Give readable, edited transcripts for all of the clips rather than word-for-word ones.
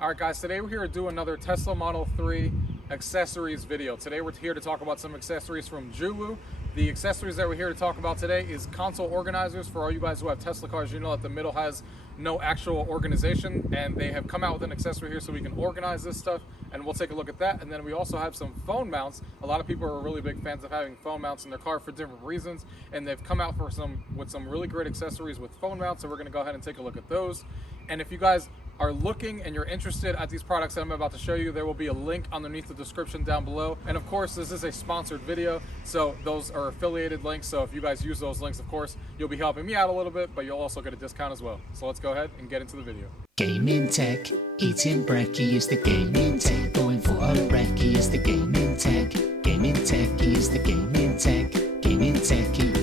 All right, guys, today we're here to do another Tesla Model 3 accessories video. Today we're here to talk about some accessories from JOWU. The accessories that we're here to talk about today is console organizers. For all you guys who have Tesla cars, you know that the middle has no actual organization, and they have come out with an accessory here so we can organize this stuff, and we'll take a look at that. And then we also have some phone mounts. A lot of people are really big fans of having phone mounts in their car for different reasons, and they've come out with some really great accessories with phone mounts, so we're gonna go ahead and take a look at those. And if you guys are looking and you're interested at these products that I'm about to show you, there will be a link underneath the description down below. And of course, this is a sponsored video, so those are affiliated links. So if you guys use those links, of course, you'll be helping me out a little bit, but you'll also get a discount as well. So let's go ahead and get into the video. Gaming tech, eating brekkie is the gaming tech. Going for a brekkie is the gaming tech. Gaming tech is the gaming tech. Gaming techie.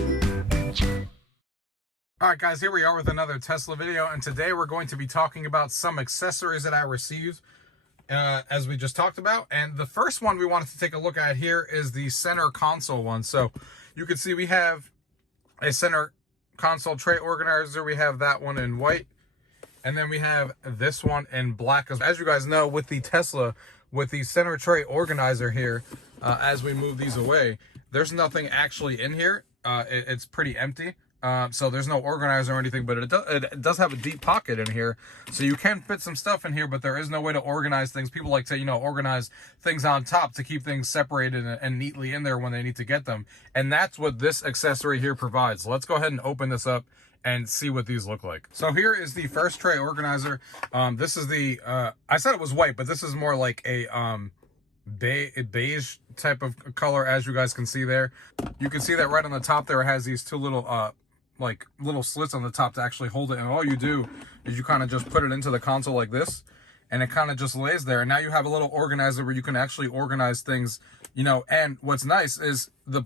All right, guys, here we are with another Tesla video, and today we're going to be talking about some accessories that I received, as we just talked about. And the first one we wanted to take a look at here is the center console one. So you can see we have a center console tray organizer. We have that one in white, and then we have this one in black. As you guys know, with the Tesla, with the center tray organizer here, as we move these away, there's nothing actually in here. It's pretty empty. So there's no organizer or anything, but it does have a deep pocket in here. So you can fit some stuff in here, but there is no way to organize things. People like to, organize things on top to keep things separated and neatly in there when they need to get them. And that's what this accessory here provides. So let's go ahead and open this up and see what these look like. So here is the first tray organizer. This is the, I said it was white, but this is more like a, beige type of color, as you guys can see there. You can see that right on the top there, it has these two little, like little slits on the top to actually hold it, and all you do is you kind of just put it into the console like this, and it kind of just lays there, and now you have a little organizer where you can actually organize things, and what's nice is the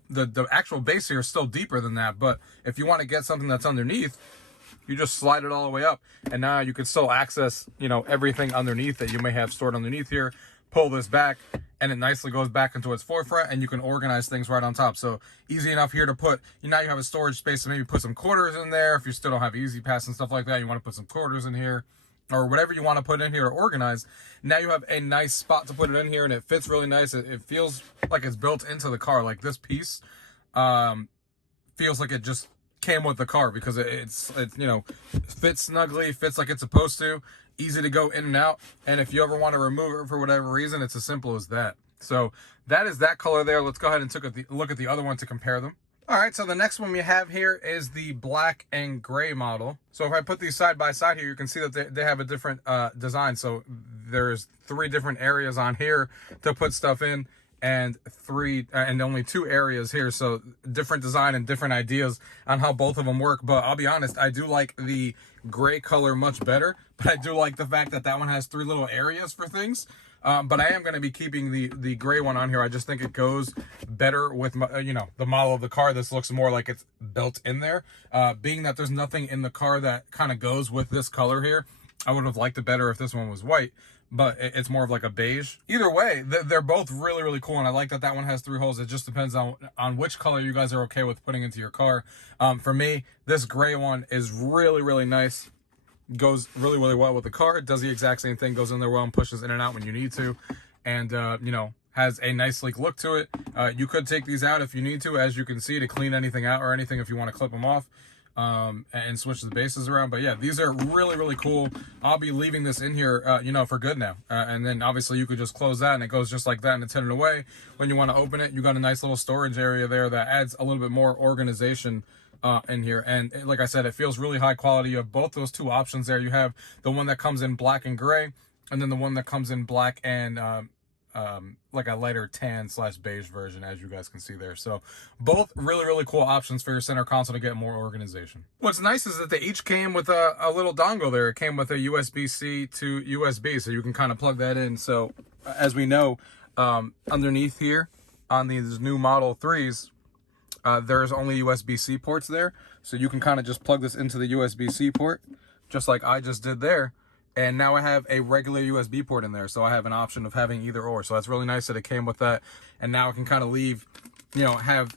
actual base here is still deeper than that, but if you want to get something that's underneath, you just slide it all the way up, and now you can still access everything underneath that you may have stored underneath here. Pull this back, and it nicely goes back into its forefront, and you can organize things right on top. So easy enough here to put, now you have a storage space to maybe put some quarters in there. If you still don't have Easy Pass and stuff like that, you want to put some quarters in here, or whatever you want to put in here to organize. Now you have a nice spot to put it in here, and it fits really nice. It feels like it's built into the car. Like this piece feels like it just came with the car, because it's fits snugly, fits like it's supposed to, easy to go in and out. And if you ever want to remove it for whatever reason, it's as simple as that. So that is that color there. Let's go ahead and take a look at the other one to compare them. All right, so the next one we have here is the black and gray model. So if I put these side by side here, you can see that they have a different design. So there's 3 different areas on here to put stuff in, and only 2 areas here. So different design and different ideas on how both of them work. But I'll be honest, I do like the gray color much better, but I do like the fact that that one has 3 little areas for things. But I am going to be keeping the gray one on here. I just think it goes better with, the model of the car. This looks more like it's built in there. Being that there's nothing in the car that kind of goes with this color here, I would have liked it better if this one was white, but it's more of like a beige. Either way, they're both really, really cool, and I like that that one has 3 holes. It just depends on which color you guys are okay with putting into your car. For me, this gray one is really, really nice. Goes really, really well with the car. It does the exact same thing, goes in there well and pushes in and out when you need to, and has a nice sleek look to it. You could take these out if you need to, as you can see, to clean anything out or anything if you want to clip them off. And switch the bases around. But yeah, these are really, really cool. I'll be leaving this in here, for good now. And then obviously you could just close that, and it goes just like that, and it's hidden away. When you want to open it, you got a nice little storage area there that adds a little bit more organization in here. And like I said, it feels really high quality. You have both those 2 options there. You have the one that comes in black and gray, and then the one that comes in black and like a lighter tan / beige version, as you guys can see there. So both really, really cool options for your center console to get more organization. What's nice is that they each came with a little dongle there. It came with a USB-C to USB, so you can kind of plug that in. So as we know, underneath here on these new Model 3s, there's only USB-C ports there. So you can kind of just plug this into the USB-C port, just like I just did there. And now I have a regular USB port in there, so I have an option of having either or. So that's really nice that it came with that. And now I can kind of leave, have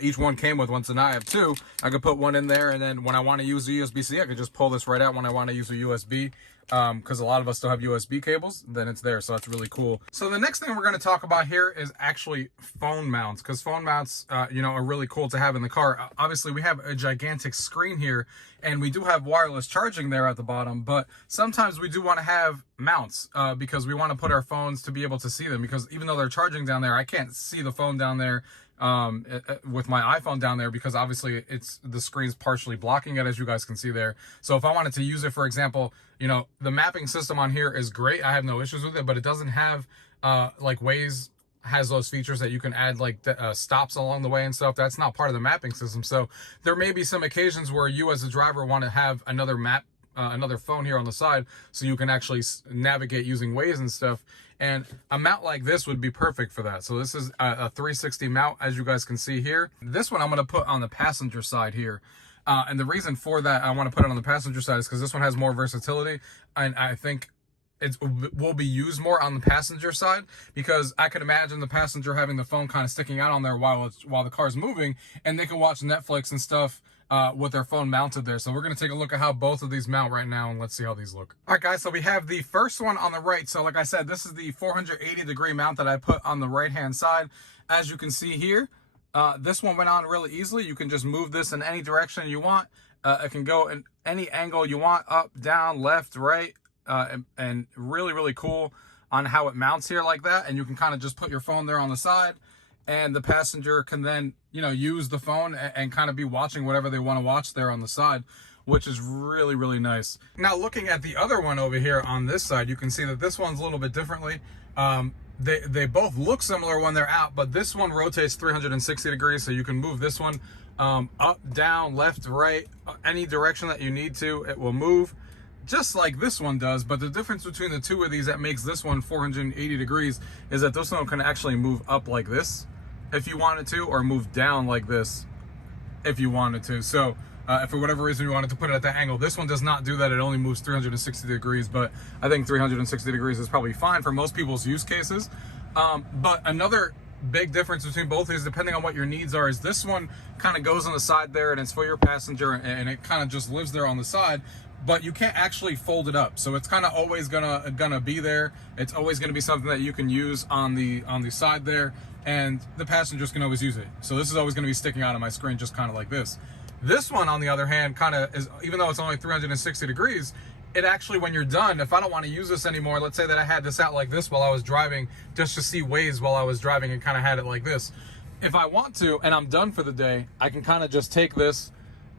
each one came with one, so now I have 2. I could put one in there, and then when I want to use the USB-C, I could just pull this right out when I want to use a USB. because a lot of us still have USB cables, then it's there. So that's really cool. So the next thing we're going to talk about here is actually phone mounts, because phone mounts, you know, are really cool to have in the car. Obviously, we have a gigantic screen here, and we do have wireless charging there at the bottom, but sometimes we do want to have mounts because we want to put our phones to be able to see them, because even though they're charging down there, I can't see the phone down there with my iPhone down there, because obviously the screen's partially blocking it, as you guys can see there. So if I wanted to use it, for example, you know, the mapping system on here is great. I have no issues with it, but it doesn't have like Waze has those features that you can add like stops along the way and stuff. That's not part of the mapping system. So there may be some occasions where you as a driver want to have another map, another phone here on the side, so you can actually navigate using Waze and stuff. And a mount like this would be perfect for that. So this is a 360 mount, as you guys can see here. This one I'm going to put on the passenger side here. And the reason for that I want to put it on the passenger side is because this one has more versatility, and I think it will be used more on the passenger side, because I could imagine the passenger having the phone kind of sticking out on there while the car's moving, and they can watch Netflix and stuff with their phone mounted there. So we're going to take a look at how both of these mount right now, and let's see how these look. All right, guys, so we have the first one on the right. So like I said, this is the 480-degree mount that I put on the right-hand side. As you can see here, this one went on really easily. You can just move this in any direction you want. It can go in any angle you want, up, down, left, right, and really, really cool on how it mounts here like that. And you can kind of just put your phone there on the side, and the passenger can then, you know, use the phone and kind of be watching whatever they want to watch there on the side, which is really, really nice. Now, looking at the other one over here on this side, you can see that this one's a little bit differently. They both look similar when they're out, but this one rotates 360 degrees, so you can move this one up, down, left, right, any direction that you need to, it will move, just like this one does. But the difference between the two of these that makes this one 480 degrees is that this one can actually move up like this if you wanted to, or move down like this if you wanted to. So if for whatever reason you wanted to put it at that angle, this one does not do that. It only moves 360 degrees, but I think 360 degrees is probably fine for most people's use cases. But another big difference between both of these, depending on what your needs are, is this one kind of goes on the side there, and it's for your passenger, and it kind of just lives there on the side, but you can't actually fold it up. So it's kind of always gonna be there. It's always gonna be something that you can use on the side there, and the passengers can always use it. So this is always gonna be sticking out on my screen, just kind of like this. This one, on the other hand, kind of is, even though it's only 360 degrees, it actually, when you're done, if I don't want to use this anymore, let's say that I had this out like this while I was driving, just to see Waze while I was driving, and kind of had it like this. If I want to, and I'm done for the day, I can kind of just take this,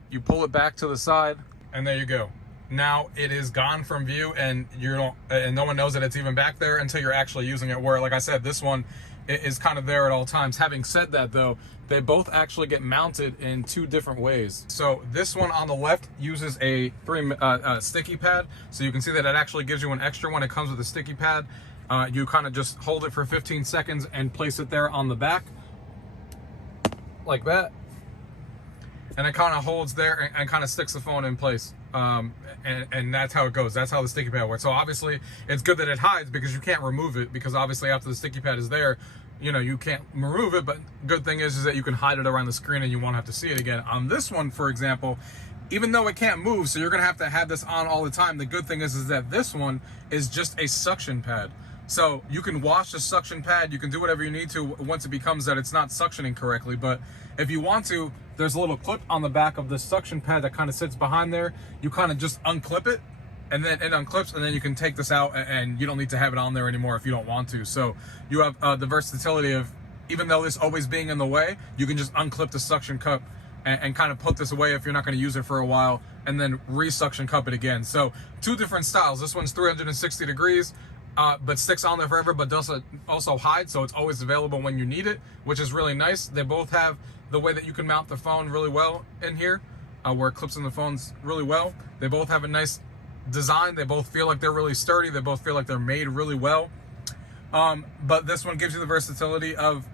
you pull it back to the side, and there you go. Now it is gone from view, and no one knows that it's even back there until you're actually using it. Where, like I said, this one is kind of there at all times. Having said that, though, they both actually get mounted in two different ways. So this one on the left uses a sticky pad. So you can see that it actually gives you an extra one. It comes with a sticky pad. You kind of just hold it for 15 seconds and place it there on the back like that. And it kind of holds there and kind of sticks the phone in place. And that's how it goes. That's how the sticky pad works. So obviously it's good that it hides, because you can't remove it, because obviously after the sticky pad is there, you know, you can't remove it. But good thing is that you can hide it around the screen and you won't have to see it again. On this one, for example, even though it can't move, so you're gonna have to have this on all the time, the good thing is that this one is just a suction pad. So you can wash the suction pad, you can do whatever you need to once it becomes that it's not suctioning correctly. But if you want to, there's a little clip on the back of the suction pad that kind of sits behind there. You kind of just unclip it, and then it unclips, and then you can take this out, and you don't need to have it on there anymore if you don't want to. So you have the versatility of, even though this always being in the way, you can just unclip the suction cup and kind of put this away if you're not going to use it for a while, and then re-suction cup it again. So two different styles. This one's 360 degrees. But sticks on there forever, but does also hide, so it's always available when you need it, which is really nice. They both have the way that you can mount the phone really well in here, where it clips in the phones really well. They both have a nice design. They both feel like they're really sturdy. They both feel like they're made really well. But this one gives you the versatility of,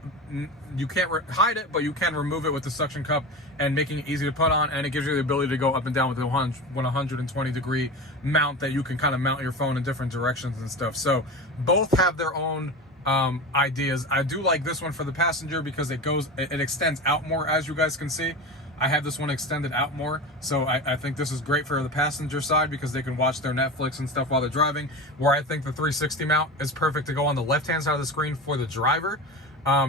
you can't hide it, but you can remove it with the suction cup and making it easy to put on, and it gives you the ability to go up and down with the 120 degree mount that you can kind of mount your phone in different directions and stuff. So both have their own ideas. I do like this one for the passenger because it extends out more, as you guys can see. I have this one extended out more, so I think this is great for the passenger side because they can watch their Netflix and stuff while they're driving, where I think the 360 mount is perfect to go on the left-hand side of the screen for the driver,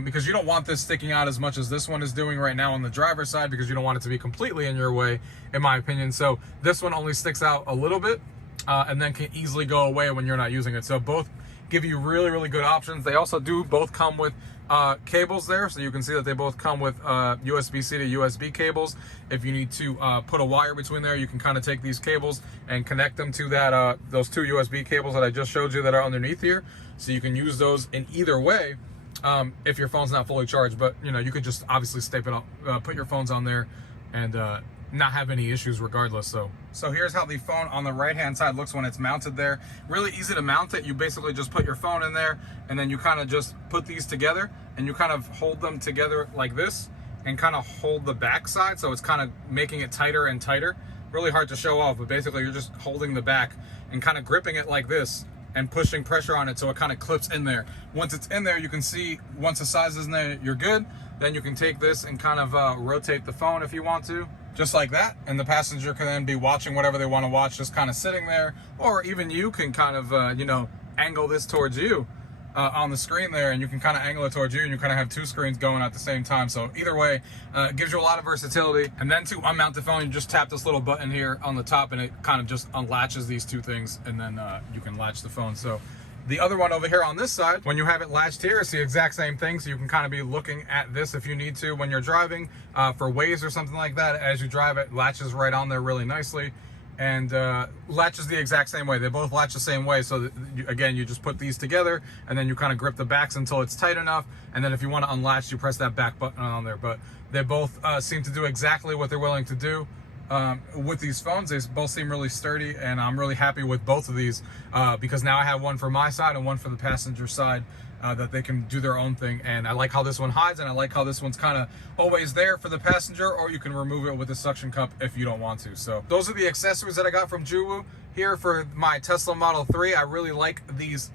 because you don't want this sticking out as much as this one is doing right now on the driver's side, because you don't want it to be completely in your way, in my opinion. So this one only sticks out a little bit, and then can easily go away when you're not using it. So both give you really, really good options. They also do both come with cables there, so you can see that they both come with USB-C to USB cables. If you need to put a wire between there, you can kind of take these cables and connect them to that those two USB cables that I just showed you that are underneath here. So you can use those in either way if your phone's not fully charged. But you know, you could just obviously tape it up, put your phones on there, and not have any issues regardless. So here's how the phone on the right hand side looks when it's mounted there. Really easy to mount it. You basically just put your phone in there, and then you kind of just put these together, and you kind of hold them together like this, and kind of hold the back side, so it's kind of making it tighter and tighter. Really hard to show off, but basically you're just holding the back and kind of gripping it like this and pushing pressure on it so it kind of clips in there. Once it's in there, you can see once the size is in there, you're good. Then you can take this and kind of rotate the phone if you want to, just like that, and the passenger can then be watching whatever they want to watch, just kind of sitting there. Or even you can kind of, you know, angle this towards you on the screen there, and you can kind of angle it towards you, and you kind of have two screens going at the same time. So either way, it gives you a lot of versatility. And then to unmount the phone, you just tap this little button here on the top, and it kind of just unlatches these two things, and then you can latch the phone. So the other one over here on this side, when you have it latched here, it's the exact same thing. So you can kind of be looking at this if you need to when you're driving for Waze or something like that. As you drive, it latches right on there really nicely, and latches the exact same way. They both latch the same way. So that again, you just put these together, and then you kind of grip the backs until it's tight enough. And then if you want to unlatch, you press that back button on there. But they both seem to do exactly what they're willing to do. With these phones. They both seem really sturdy, and I'm really happy with both of these because now I have one for my side and one for the passenger side that they can do their own thing. And I like how this one hides, and I like how this one's kind of always there for the passenger, or you can remove it with a suction cup if you don't want to. So those are the accessories that I got from JOWU here for my Tesla Model 3. I really like these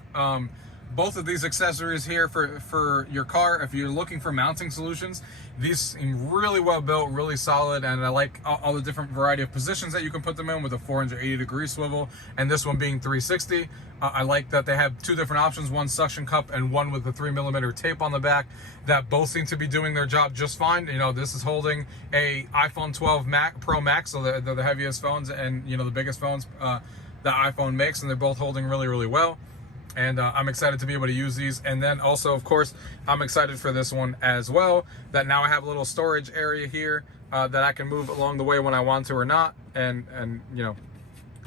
both of these accessories here for your car. If you're looking for mounting solutions, these seem really well built, really solid, and I like all the different variety of positions that you can put them in with a 480-degree swivel, and this one being 360. I like that they have two different options, one suction cup and one with the 3mm tape on the back, that both seem to be doing their job just fine. You know, this is holding a iPhone 12 Pro Max, so they're the heaviest phones and, you know, the biggest phones that iPhone makes, and they're both holding really, really well. And I'm excited to be able to use these. And then also, of course, I'm excited for this one as well, that now I have a little storage area here that I can move along the way when I want to or not, and you know,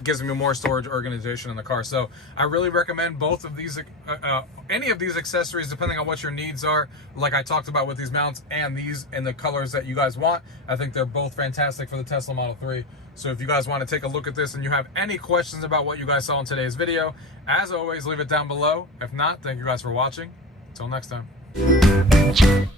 gives me more storage organization in the car. So I really recommend both of these, any of these accessories, depending on what your needs are, like I talked about with these mounts, and these in the colors that you guys want. I think they're both fantastic for the Tesla Model 3. So if you guys want to take a look at this and you have any questions about what you guys saw in today's video, as always, leave it down below. If not, thank you guys for watching. Until next time.